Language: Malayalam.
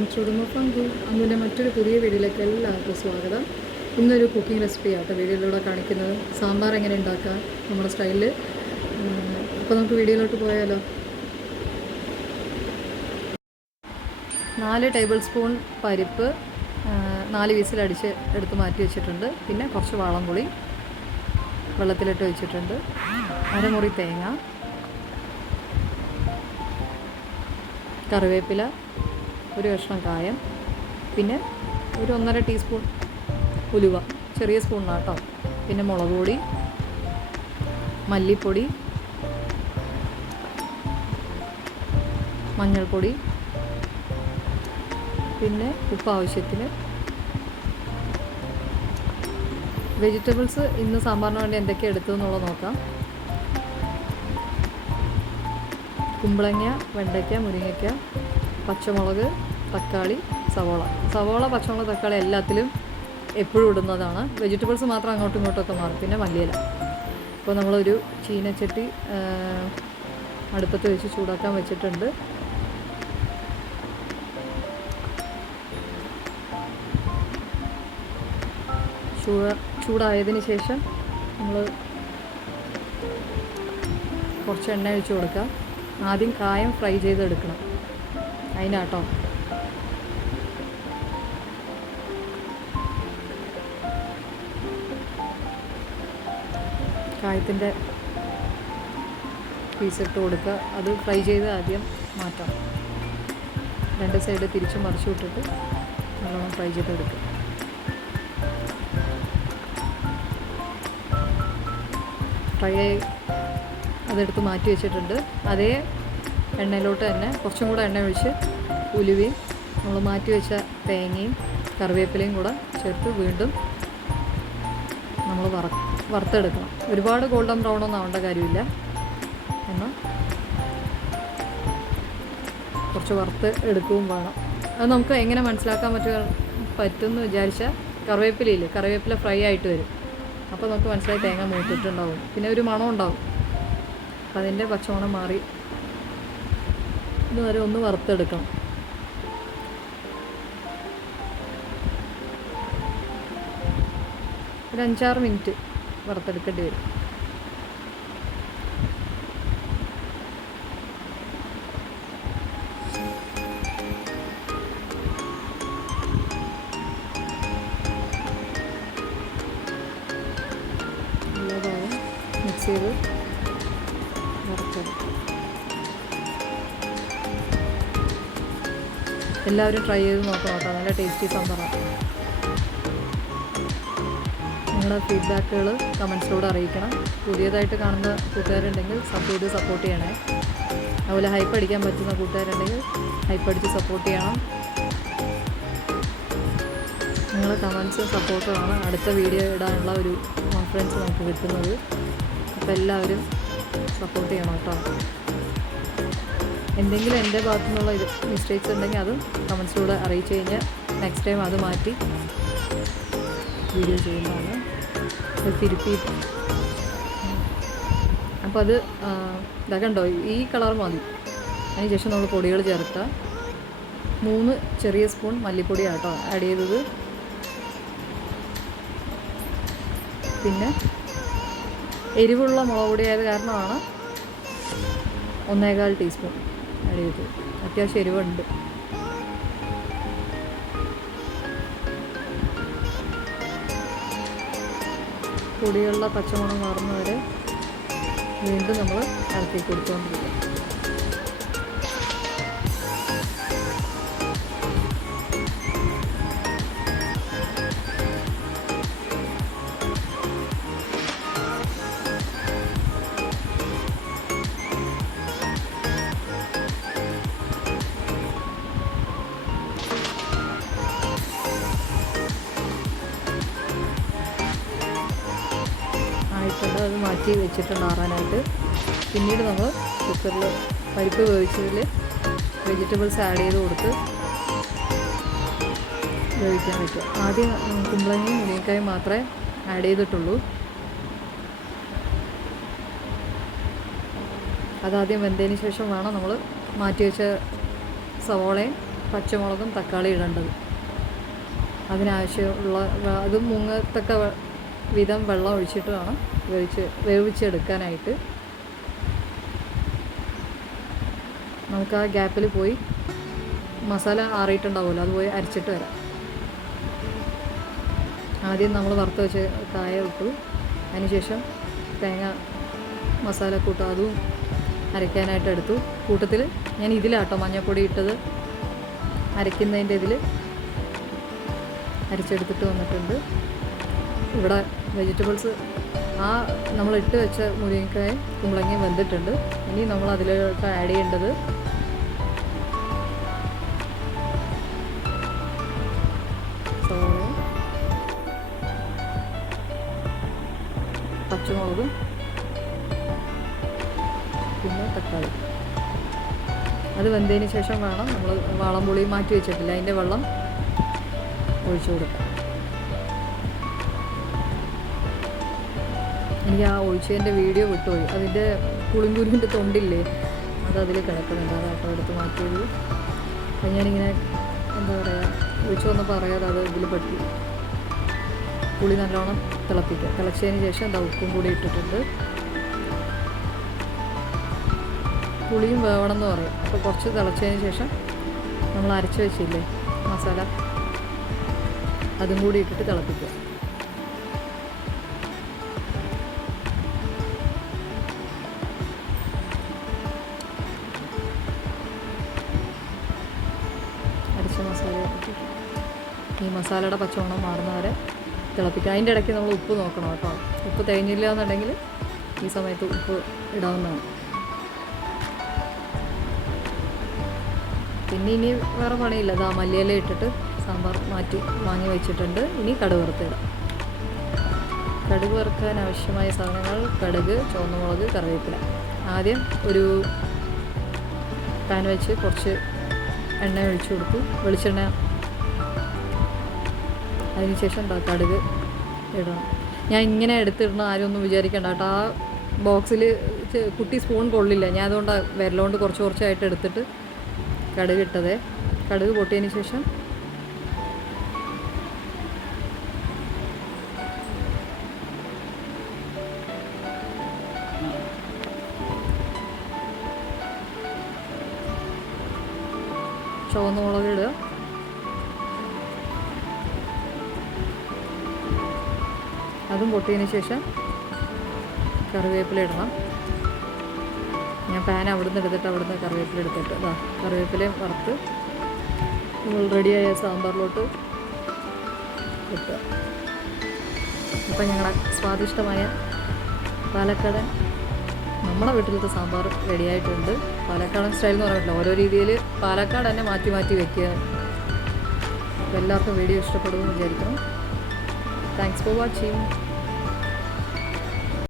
വെൽക്കം ടു ഡുമോ പങ്കു. അന്നുൻ്റെ മറ്റൊരു പുതിയ വീഡിയോയിലേക്ക് എല്ലാവർക്കും സ്വാഗതം. ഇന്നൊരു കുക്കിംഗ് റെസിപ്പി ആട്ടോ വീഡിയോയിലൂടെ കാണിക്കുന്നത്. സാമ്പാർ എങ്ങനെ ഉണ്ടാക്കാം നമ്മുടെ സ്റ്റൈലിൽ. അപ്പോൾ നമുക്ക് വീഡിയോയിലോട്ട് പോയാലോ. 4 ടേബിൾ സ്പൂൺ പരിപ്പ് 4 വിസിലടിച്ച് എടുത്ത് മാറ്റി വെച്ചിട്ടുണ്ട്. പിന്നെ കുറച്ച് വാളംപുളി വെള്ളത്തിലിട്ട് വെച്ചിട്ടുണ്ട്. അരമുറി തേങ്ങ, കറിവേപ്പില, ഒരു കഷ്ണം കായം, പിന്നെ ഒരു 1.5 ടീസ്പൂൺ ഉലുവ, ചെറിയ സ്പൂണിനാട്ടോ. പിന്നെ മുളക് പൊടി, മല്ലിപ്പൊടി, മഞ്ഞൾപ്പൊടി, പിന്നെ ഉപ്പ് ആവശ്യത്തിന്. വെജിറ്റബിൾസ് ഇന്ന് സാമ്പാറിന് വേണ്ടി എന്തൊക്കെയാണ് എടുത്തതെന്നുള്ളത് നോക്കാം. കുമ്പളങ്ങ, വെണ്ടയ്ക്ക, മുരിങ്ങയ്ക്ക, പച്ചമുളക്, തക്കാളി, സവോള, പച്ചമുളക്, തക്കാളി എല്ലാത്തിലും എപ്പോഴും ഇടുന്നതാണ്. വെജിറ്റബിൾസ് മാത്രം അങ്ങോട്ടും ഇങ്ങോട്ടൊക്കെ മാറും. പിന്നെ മല്ലിയില. അപ്പോൾ നമ്മളൊരു ചീനച്ചട്ടി അടുപ്പത്ത് വെച്ച് ചൂടാക്കാൻ വെച്ചിട്ടുണ്ട്. ചൂടായതിന് ശേഷം നമ്മൾ കുറച്ച് എണ്ണ ഒഴിച്ച് കൊടുക്കുക. ആദ്യം കായം ഫ്രൈ ചെയ്തെടുക്കണം, അതിനാട്ടോ. കായത്തിൻ്റെ പീസിട്ട് കൊടുക്കുക. അത് ഫ്രൈ ചെയ്ത് ആദ്യം മാറ്റാം. 2 സൈഡ് തിരിച്ചും മറിച്ചു വിട്ടിട്ട് നല്ലോണം ഫ്രൈ ചെയ്തെടുക്കുക. ഫ്രൈ ആയി അതെടുത്ത് മാറ്റി വെച്ചിട്ടുണ്ട്. അതേ എണ്ണയിലോട്ട് തന്നെ കുറച്ചും കൂടെ എണ്ണ ഒഴിച്ച് ഉലുവയും നമ്മൾ മാറ്റി വെച്ച തേങ്ങയും കറിവേപ്പിലയും കൂടെ ചേർത്ത് വീണ്ടും നമ്മൾ വറുത്തെടുക്കണം. ഒരുപാട് ഗോൾഡൻ ബ്രൗൺ ഒന്നും ആവേണ്ട കാര്യമില്ല. എന്നാൽ കുറച്ച് വറുത്ത് എടുക്കുകയും വേണം. അത് നമുക്ക് എങ്ങനെ മനസ്സിലാക്കാൻ പറ്റുമെന്ന് വിചാരിച്ചാൽ കറിവേപ്പില ഫ്രൈ ആയിട്ട് വരും. അപ്പോൾ നമുക്ക് മനസ്സിലായി തേങ്ങ മൂത്തിട്ടുണ്ടാവും. പിന്നെ ഒരു മണം ഉണ്ടാവും. അപ്പം അതിൻ്റെ പച്ചമണം മാറി ഇതുവരെ ഒന്ന് വറുത്തെടുക്കണം. ഒരു 5-6 മിനിറ്റ് വറുത്തെടുക്കേണ്ടി വരും. നല്ലതായി മിക്സ് ചെയ്ത് വറുത്തെടുക്കും. എല്ലാവരും ട്രൈ ചെയ്ത് നോക്കണം കേട്ടോ. നല്ല ടേസ്റ്റി സാമ്പാറാണ്. നിങ്ങളുടെ ഫീഡ്ബാക്കുകൾ കമൻസിലൂടെ അറിയിക്കണം. പുതിയതായിട്ട് കാണുന്ന കൂട്ടുകാരുണ്ടെങ്കിൽ സപ്പോർട്ട് ചെയ്യണേ. അതുപോലെ ഹൈപ്പ് അടിക്കാൻ പറ്റുന്ന കൂട്ടുകാരുണ്ടെങ്കിൽ ഹൈപ്പ് അടിച്ച് സപ്പോർട്ട് ചെയ്യണം. നിങ്ങളുടെ കമൻസ് സപ്പോർട്ടുമാണ് അടുത്ത വീഡിയോ ഇടാനുള്ള ഒരു കോൺഫിഡൻസ് നമുക്ക് കിട്ടുന്നത്. അപ്പോൾ എല്ലാവരും സപ്പോർട്ട് ചെയ്യണം കേട്ടോ. എന്തെങ്കിലും എൻ്റെ ഭാഗത്തു നിന്നുള്ള മിസ്റ്റേക്സ് ഉണ്ടെങ്കിൽ അതും കമൻസിലൂടെ അറിയിച്ചു കഴിഞ്ഞാൽ നെക്സ്റ്റ് ടൈം അത് മാറ്റി വീഡിയോ ചെയ്യുന്നതാണ്. തിരുപ്പി അപ്പോൾ അത് ഇതൊക്കെ ഉണ്ടോ, ഈ കളർ മതി. അതിന് ശേഷം നമ്മൾ പൊടികൾ ചേർക്കുക. 3 ചെറിയ സ്പൂൺ മല്ലിപ്പൊടിയാണ് കേട്ടോ ആഡ് ചെയ്തത്. പിന്നെ എരിവുള്ള മുളക് പൊടി ആയത് കാരണമാണ് 1.25 ടീസ്പൂൺ ആഡ് ചെയ്തത്. അത്യാവശ്യം എരിവുണ്ട്. പൊടിയുള്ള പച്ചമണം മാറുന്നവരെ വീണ്ടും നമ്മൾ ഇളക്കി കൊടുത്തുകൊണ്ടിരിക്കും. അത് മാറ്റി വെച്ചിട്ടുണ്ട് ആറാനായിട്ട്. പിന്നീട് നമ്മൾ കുക്കറിൽ പരിപ്പ് വേവിച്ചതിൽ വെജിറ്റബിൾസ് ആഡ് ചെയ്ത് കൊടുത്ത് വേവിക്കാൻ പറ്റും. ആദ്യം കുമ്പളങ്ങയും മുരിങ്ങക്കായും മാത്രമേ ആഡ് ചെയ്തിട്ടുള്ളൂ. അതാദ്യം വെന്തതിന് ശേഷം വേണം നമ്മൾ മാറ്റി വെച്ച സവോളയും പച്ചമുളകും തക്കാളി ഇടേണ്ടത്. അതിനാവശ്യമുള്ള അത് മുങ്ങത്തക്ക വിധം വെള്ളം ഒഴിച്ചിട്ട് വേണം വേവിച്ചെടുക്കാനായിട്ട്. നമുക്ക് ആ ഗ്യാപ്പിൽ പോയി മസാല ആറിയിട്ടുണ്ടാവുമല്ലോ, അത് പോയി അരച്ചിട്ട് വരാം. ആദ്യം നമ്മൾ വറുത്ത് വെച്ച് കായ ഇട്ടു, അതിനുശേഷം തേങ്ങ മസാലക്കൂട്ട് അതും അരയ്ക്കാനായിട്ട് എടുത്തു. കൂട്ടത്തിൽ ഞാൻ ഇതിലാട്ടോ മഞ്ഞൾപ്പൊടി ഇട്ടത്, അരയ്ക്കുന്നതിൻ്റെ ഇതിൽ അരച്ചെടുത്തിട്ട് വന്നിട്ടുണ്ട്. ഇവിടെ വെജിറ്റബിൾസ് നമ്മൾ ഇട്ട് വെച്ച മുരിങ്ങക്കായും കുമ്പളങ്ങയും വെന്തിട്ടുണ്ട്. ഇനി നമ്മൾ അതിലേക്ക് ആഡ് ചെയ്യേണ്ടത് സവാളയും പച്ചമുളകും പിന്നെ തക്കാളി. അത് വെന്തതിന് ശേഷം വേണം നമ്മൾ വാളംപുളി മാറ്റി വെച്ചിട്ടില്ല, അതിൻ്റെ വെള്ളം ഒഴിച്ചു കൊടുക്കാം. എനിക്ക് ആ ഒഴിച്ചതിൻ്റെ വീഡിയോ വിട്ടുപോയി. അതിൻ്റെ പുളിങ്കുരുവിൻ്റെ തൊണ്ടില്ലേ, അത് അതിൽ കിടക്കുന്നുണ്ട്. അതാട്ടോ എടുത്ത് മാറ്റിയത്. അപ്പം ഞാനിങ്ങനെ എന്താ പറയുക, ഒഴിച്ചു വന്നപ്പോൾ അറിയാതെ അത് ഇതിൽ പെട്ടു. പുളി നല്ലോണം തിളപ്പിക്കുക. തിളച്ചതിന് ശേഷം എന്താ ഉപ്പും കൂടി ഇട്ടിട്ടുണ്ട്. പുളിയും വേവണം എന്ന് പറയും. അപ്പോൾ കുറച്ച് തിളച്ചതിന് ശേഷം നമ്മൾ അരച്ച് വെച്ചില്ലേ മസാല, അതും കൂടി ഇട്ടിട്ട് തിളപ്പിക്കുക. അരച്ച മസാല ഈ മസാലയുടെ പച്ചമണം മാറുന്നവരെ തിളപ്പിക്കുക. അതിൻ്റെ ഇടയ്ക്ക് നമ്മൾ ഉപ്പ് നോക്കണം കേട്ടോ. ഉപ്പ് തികഞ്ഞില്ല എന്നുണ്ടെങ്കിൽ ഈ സമയത്ത് ഉപ്പ് ഇടാവുന്നതാണ്. പിന്നെ ഇനി വേറെ പണിയില്ല. അതാ മല്ലിയില ഇട്ടിട്ട് സാമ്പാർ വാങ്ങി വെച്ചിട്ടുണ്ട്. ഇനി കടുക് വറുത്തിടാം. കടുക് വറുക്കാൻ ആവശ്യമായ സാധനങ്ങൾ: കടുക്, ചുവന്നമുളക്, കറിവേപ്പില. ആദ്യം ഒരു പാൻ വെച്ച് കുറച്ച് എണ്ണ ഒഴിച്ചു കൊടുത്തു, വെളിച്ചെണ്ണ. അതിനുശേഷം എന്താ കടുക് ഇടണം. ഞാൻ ഇങ്ങനെ എടുത്തിടണം, ആരും ഒന്നും വിചാരിക്കേണ്ട കേട്ടോ. ആ ബോക്സിൽ കുട്ടി സ്പൂൺ കൊള്ളില്ല, ഞാൻ അതുകൊണ്ട് വിരലുകൊണ്ട് കുറച്ചായിട്ട് എടുത്തിട്ട് കടുക് ഇട്ടതേ. കടുക് പൊട്ടിയതിന് ശേഷം ചുവന്ന മുളക് ഇടുക. അതും പൊട്ടിയതിന് ശേഷം കറിവേപ്പില ഇടണം. ഞാൻ പാൻ അവിടുന്ന് എടുത്തിട്ട് കറിവേപ്പില എടുത്തിട്ട് കറിവേപ്പിലയും വറുത്ത് നമ്മൾ റെഡിയായ സാമ്പാറിലോട്ട് ഇട്ടുക. അപ്പം ഞങ്ങളുടെ സ്വാദിഷ്ടമായ പാലക്കാടൻ, നമ്മുടെ വീട്ടിലത്തെ സാമ്പാർ റെഡിയായിട്ടുണ്ട്. പാലക്കാടൻ സ്റ്റൈൽ എന്ന് പറഞ്ഞിട്ടില്ല, ഓരോ രീതിയിൽ പാലക്കാട് തന്നെ മാറ്റി വയ്ക്കുക. എല്ലാവർക്കും വീഡിയോ ഇഷ്ടപ്പെടുമെന്ന് വിചാരിക്കണം. Thanks for watching.